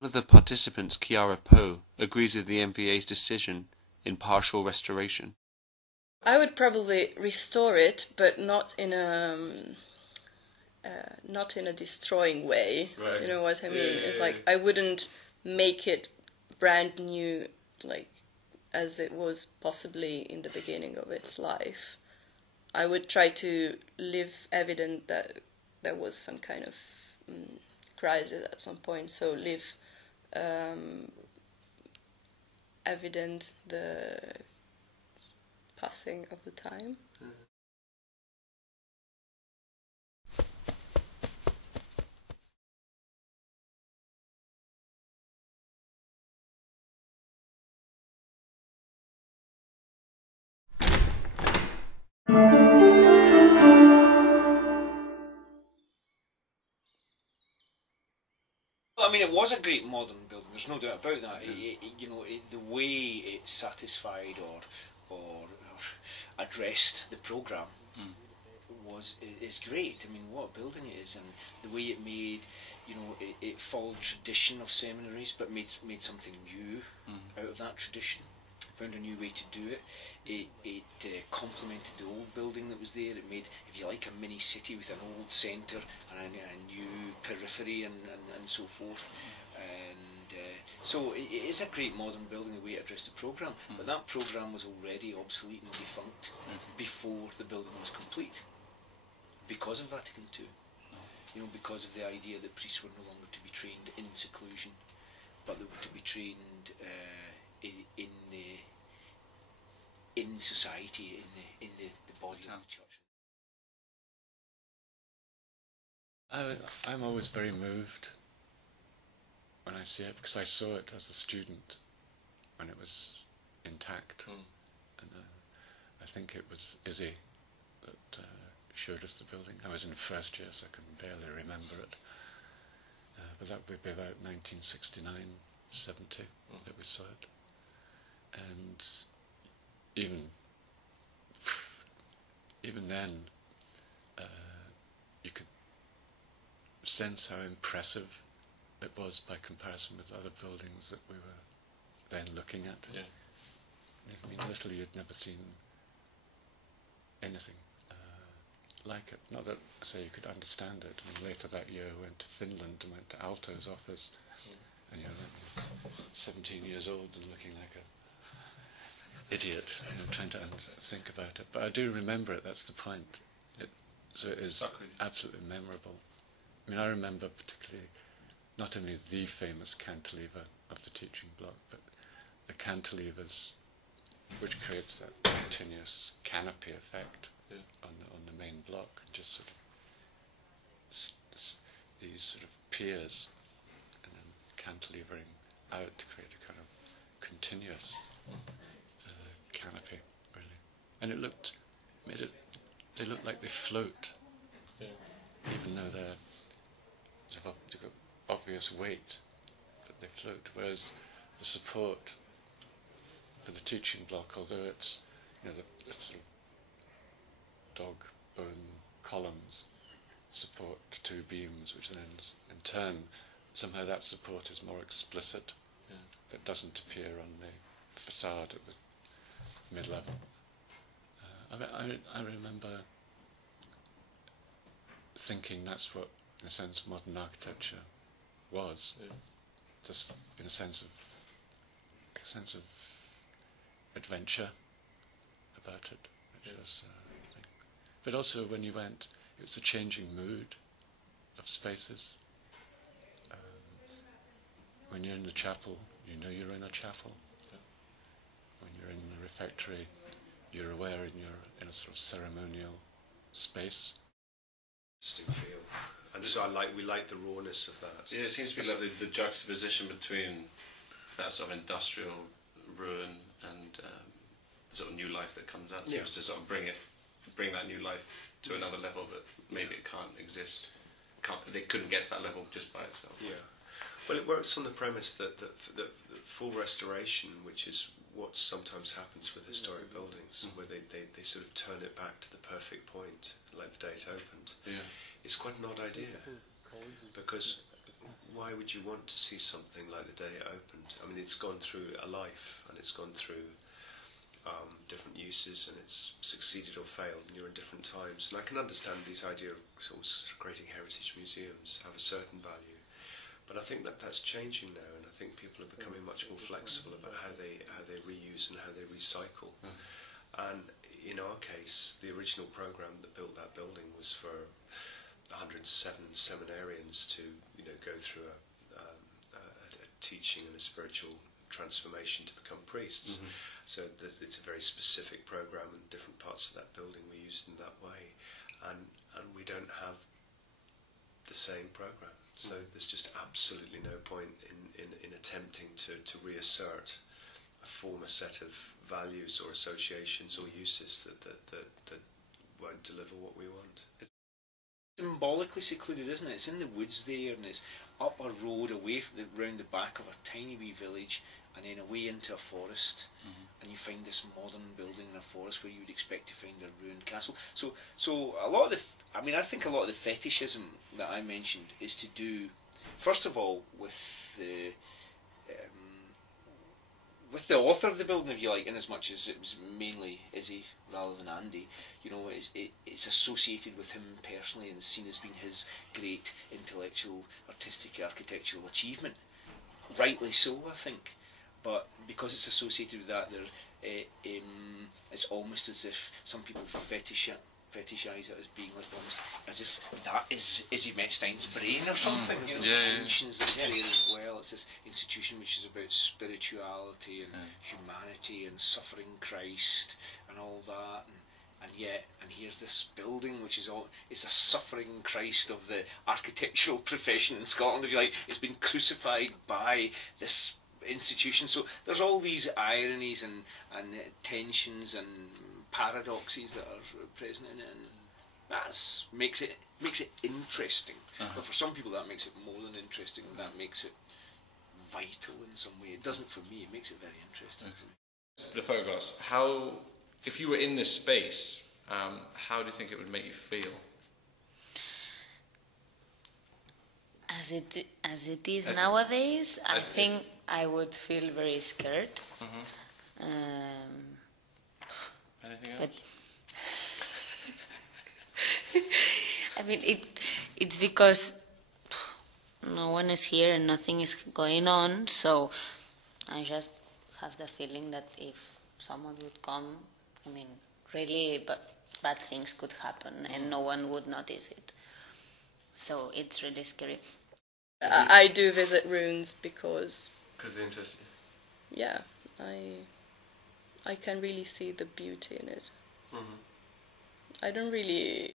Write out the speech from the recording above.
One of the participants, Chiara Poe, agrees with the MVA's decision in partial restoration. I would probably restore it, but not in a destroying way. Right. You know what I mean? Yeah, it's yeah, like I wouldn't make it brand new, like as it was possibly in the beginning of its life. I would try to leave evident that there was some kind of crisis at some point. So leave evident the passing of the time. I mean, it was a great modern building. There's no doubt about that. The way it satisfied or addressed the programme is great. I mean, what a building it is, and the way it made, it followed tradition of seminaries, but made something new out of that tradition. Found a new way to do it. It complemented the old building that was there. It made, if you like, a mini city with an old centre and a new periphery and so forth. And so it is a great modern building, the way it addressed the programme. But that programme was already obsolete and defunct before the building was complete, because of Vatican II. Because of the idea that priests were no longer to be trained in seclusion, but they were to be trained in society, in the body of the church. I'm always very moved when I see it, because I saw it as a student when it was intact, and I think it was Izzy that showed us the building. I was in first year, so I can barely remember it, but that would be about 1969, 70 that we saw it. And even then, you could sense how impressive it was by comparison with other buildings that we were then looking at. Yeah. I mean, literally you'd never seen anything like it. Not that, say, you could understand it. I mean, later that year I went to Finland and went to Alto's office, and you're 17 years old and looking like a idiot, trying to think about it. But I do remember it, that's the point. So it is absolutely memorable. I mean, I remember particularly not only the famous cantilever of the teaching block, but the cantilevers which creates that continuous canopy effect on the main block, just sort of these sort of piers and then cantilevering out to create a kind of continuous canopy, really. And they look like they float, even though they're sort of obvious weight, that they float. Whereas the support for the teaching block, although it's the sort of dog bone columns support two beams, which then in turn somehow that support is more explicit. It doesn't appear on the facade at the mid-level. I remember thinking that's what, in a sense, modern architecture was. Just in a sense of adventure about it, which was. But also when you went, it was a changing mood of spaces. When you're in the chapel, you know you're in a chapel. When you're in the refectory, you're aware you're in a sort of ceremonial space. Interesting feel, and so we like the rawness of that. Yeah, it seems to be like the juxtaposition between that sort of industrial ruin and the sort of new life that comes out. Seems to sort of bring that new life to another level that maybe it can't exist. They couldn't get to that level just by itself. Yeah. Well, it works on the premise that full restoration, which is what sometimes happens with historic buildings, where they sort of turn it back to the perfect point, like the day it opened. Yeah. It's quite an odd idea, because why would you want to see something like the day it opened? I mean, it's gone through a life, and it's gone through different uses, and it's succeeded or failed, and you're in different times. And I can understand this idea of sort of creating heritage museums have a certain value, but I think that that's changing now, and I think people are becoming much more flexible about how they reuse and how they recycle. And in our case, the original program that built that building was for 107 seminarians to go through a teaching and a spiritual transformation to become priests. So it's a very specific program, and different parts of that building were used in that way, and we don't have the same program. So there's just absolutely no point in attempting to reassert a former set of values or associations or uses that won't deliver what we want. It's symbolically secluded, isn't it? It's in the woods there, and it's up a road away round the back of a tiny wee village, and then away into a forest, and you find this modern building in a forest where you would expect to find a ruined castle. So a lot of I think a lot of the fetishism that I mentioned is to do, first of all, with the author of the building, if you like, in as much as it was mainly Izzy rather than Andy. It's associated with him personally and seen as being his great intellectual, artistic, architectural achievement. Rightly so, I think. But because it's associated with that, it's almost as if some people fetishize it as being like almost as if that is Izzy Metzstein's brain or something. Tensions that's there as well. It's this institution which is about spirituality and humanity and suffering Christ and all that. And here's this building which it's a suffering Christ of the architectural profession in Scotland, if you like. It's been crucified by this institution. So there's all these ironies and tensions and paradoxes that are present in it, and that makes it interesting. But for some people that makes it more than interesting, and that makes it vital in some way. It doesn't for me. It makes it very interesting for me. The photographs. If you were in this space, how do you think it would make you feel? As it is nowadays, I think I would feel very scared. Anything else? But I mean, it's because no one is here and nothing is going on, so I just have the feeling that if someone would come, I mean, really bad things could happen and no one would notice it. So it's really scary. I do visit ruins because they're interesting. Yeah, I can really see the beauty in it. I don't really